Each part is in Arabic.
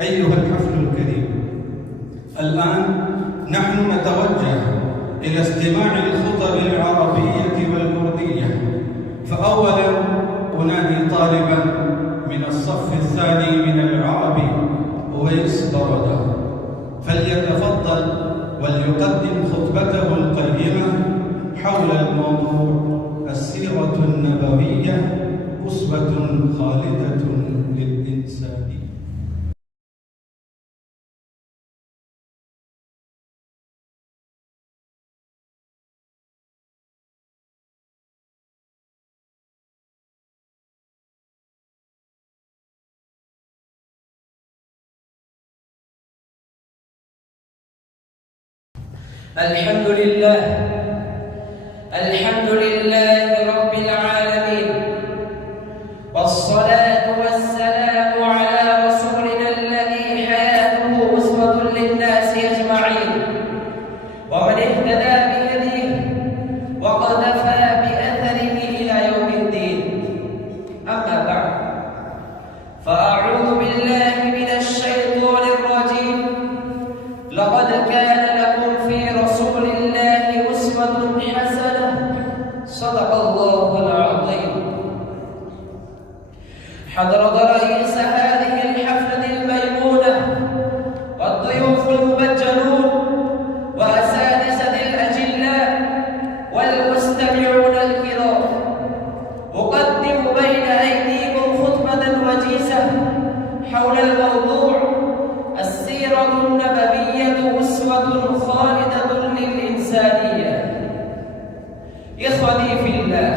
أيها الحفل الكريم، الآن نحن نتوجه إلى استماع الخطب العربية والكردية، فأولا أنادي طالبا من الصف الثاني من العربي أويس برودة فليتفضل وليقدم خطبته القيمة حول الموضوع السيرة النبوية أسوة خالدة للإنسان. الحمد لله رب العالمين، والصلاة والسلام على رسولنا الذي حياته أسوة للناس أجمعين، ومن اهتدى بهديه وقتفى بأثره إلى يوم الدين. أما بعد، فأعوذ بالله من الشيطان الرجيم. لقد كان لكم في رسول الله أسوة حسنة، صدق الله العظيم. حضرة رئيس هذه الحفلة الميمونة والضيوف المبجلون وأساتذة الأجلاء والمستمعون الكرام، أقدم بين أيديكم خطبة وجيزة حول الموضوع السيرة النبوية أسوة خالدة للإنسانية. إخوتي في الله،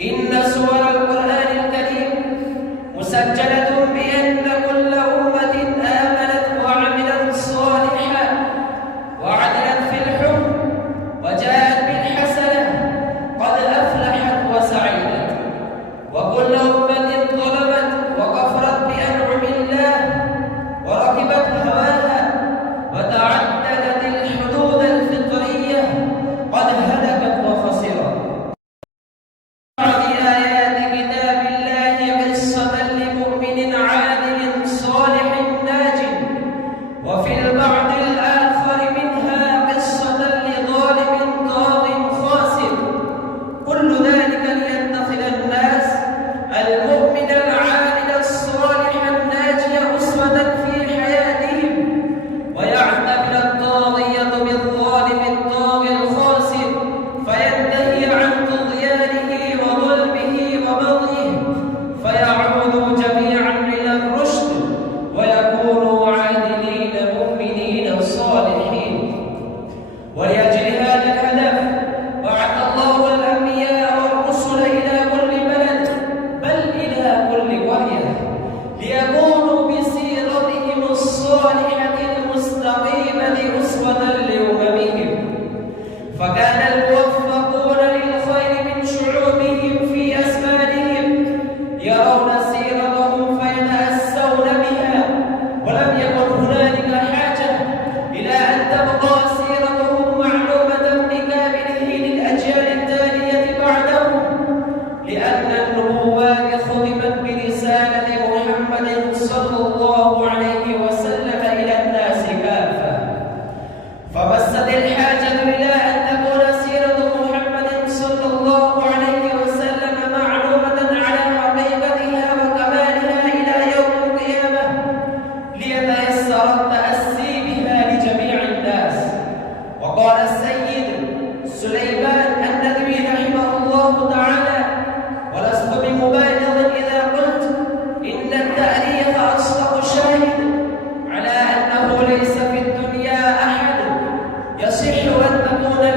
إن سور القرآن الكريم مسجلة بأن كل أمة آمنت وعملت صالحا وعدلت في الحكم وجاءت بالحسنة قد أفلحت وسعدت، وكل أمة ظلمت وكفرت بأنعم الله وركبت هواها وتعددت الحدود الفطرية قد هلكت وخسرت. في آيات كتاب الله قصة لمؤمن عادل صالح ناج، وفي البعض الآخر منها قصة لظالم طاغ خاسر، كل ذلك ليتخذ الناس المؤمن العادل الصالح الناجي أسوة في حياتهم، ويعتبر الطاغية بالظالم الطاغي الخاسر فينتهي عن طغيانه وظلمه وبغيه، فيعودوا جميعا إلى الرشد ويكونوا عادلين مؤمنين صالحين. ولأجل هذا الهدف بعث الله الأنبياء والرسل إلى كل بلد بل إلى كل قرية ليكونوا بسيرتهم الصالحة المستقيمة أسوة لأممهم، فكان الموفقون للخير من شعوبهم في أزمانهم يرون سيرتهم فيتأسون بها، ولم يكن هنالك حاجة إلى أن تبقى سيرتهم معلومة بكامله للأجيال التالية بعدهم، لأن النبوات ختمت برسالة محمد صلى الله عليه وسلم إلى الناس كافة، فمست الحاجة إلى أن تكون سيرة محمد صلى الله عليه وسلم معلومة على حقيقتها وكمالها إلى يوم القيامة، ليتيسر التأسي بها لجميع الناس. وقال السيد سليمان الندوي رحمه الله تعالى: ولست بمبالغ إذا قلت إن التاريخ أصدق شاهد على أنه ليس في الدنيا أحد يصح أن تكون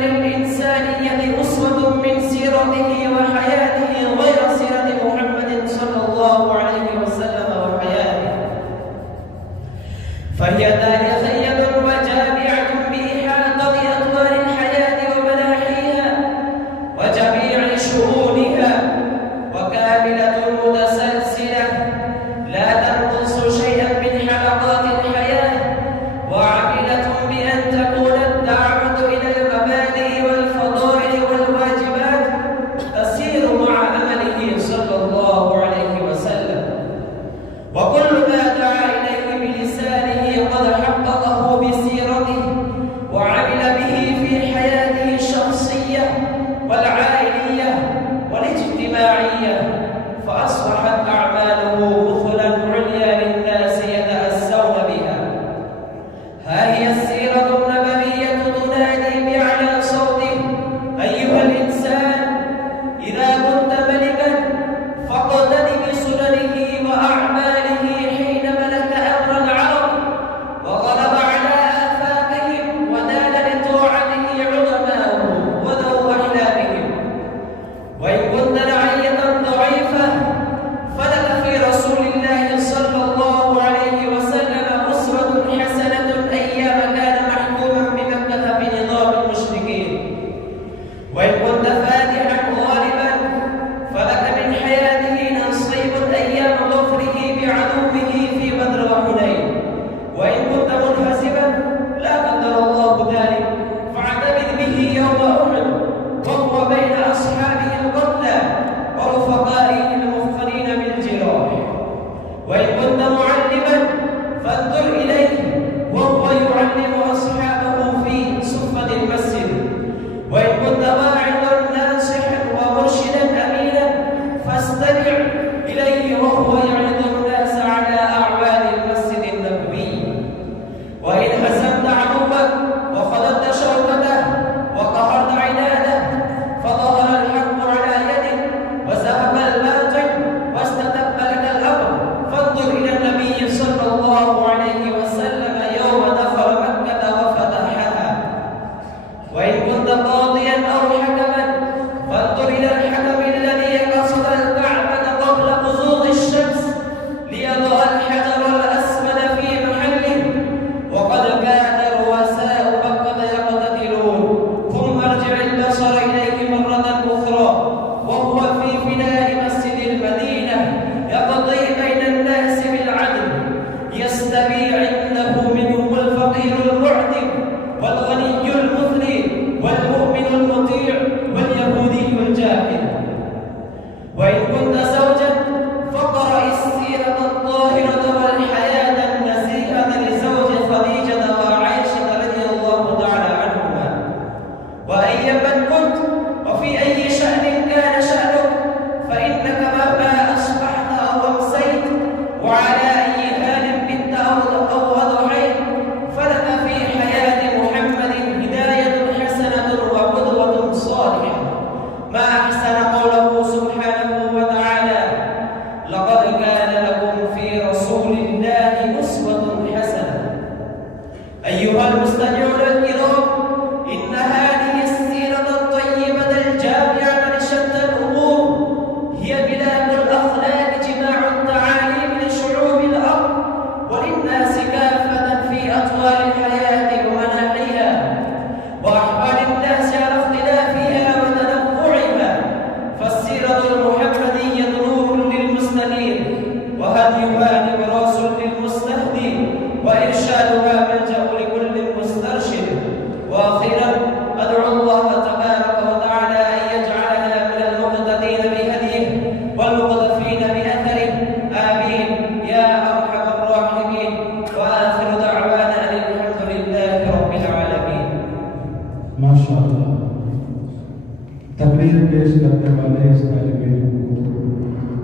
पेश करने वाले इस तालिब इल्म को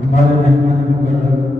हमारे मेहमान मुकर्रम